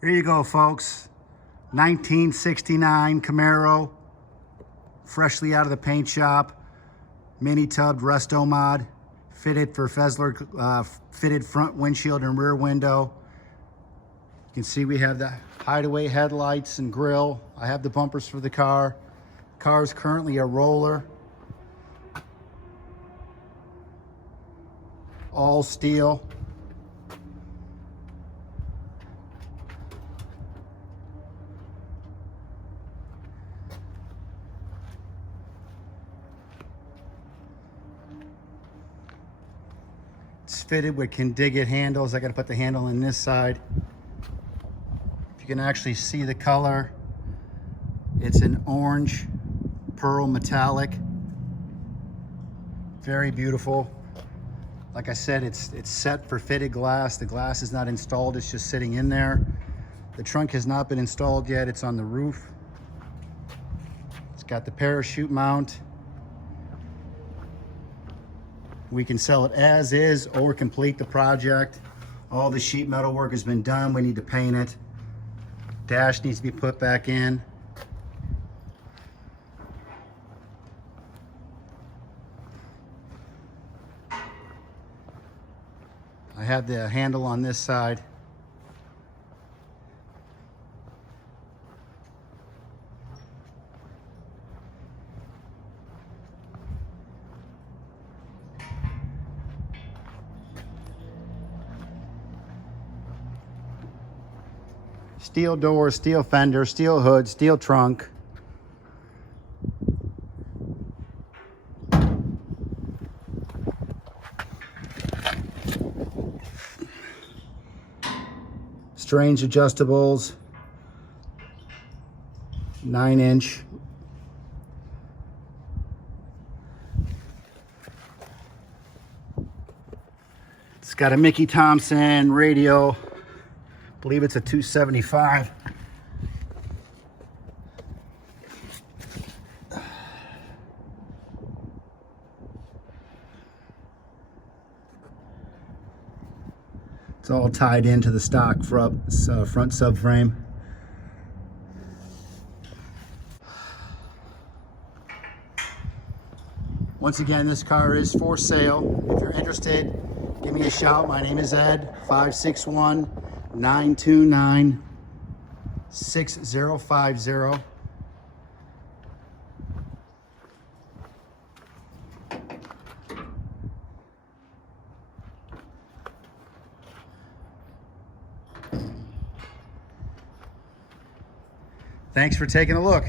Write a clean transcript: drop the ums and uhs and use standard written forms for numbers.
Here you go, folks. 1969 Camaro, freshly out of the paint shop, mini tubbed RestoMod, fitted for Fesler, fitted front windshield and rear window. You can see we have the Hideaway headlights and grille. I have the bumpers for the car. Car is currently a roller. All steel. It's fitted with can dig it handles. I got to put the handle on this side. If you can actually see the color, it's an orange pearl metallic. Very beautiful. Like I said, it's set for fitted glass. The glass is not installed, it's just sitting in there. The trunk has not been installed yet, it's on the roof. It's got the parachute mount. We can sell it as is or complete the project. All the sheet metal work has been done. We need to paint it. Dash needs to be put back in. I have the handle on this side. Steel doors, steel fender, steel hood, steel trunk. Stange adjustables, 9-inch. It's got a Mickey Thompson radio. I believe it's a 275. It's all tied into the stock front subframe. Once again, this car is for sale. If you're interested, give me a shout. My name is Ed, 561-929-6050. Thanks for taking a look.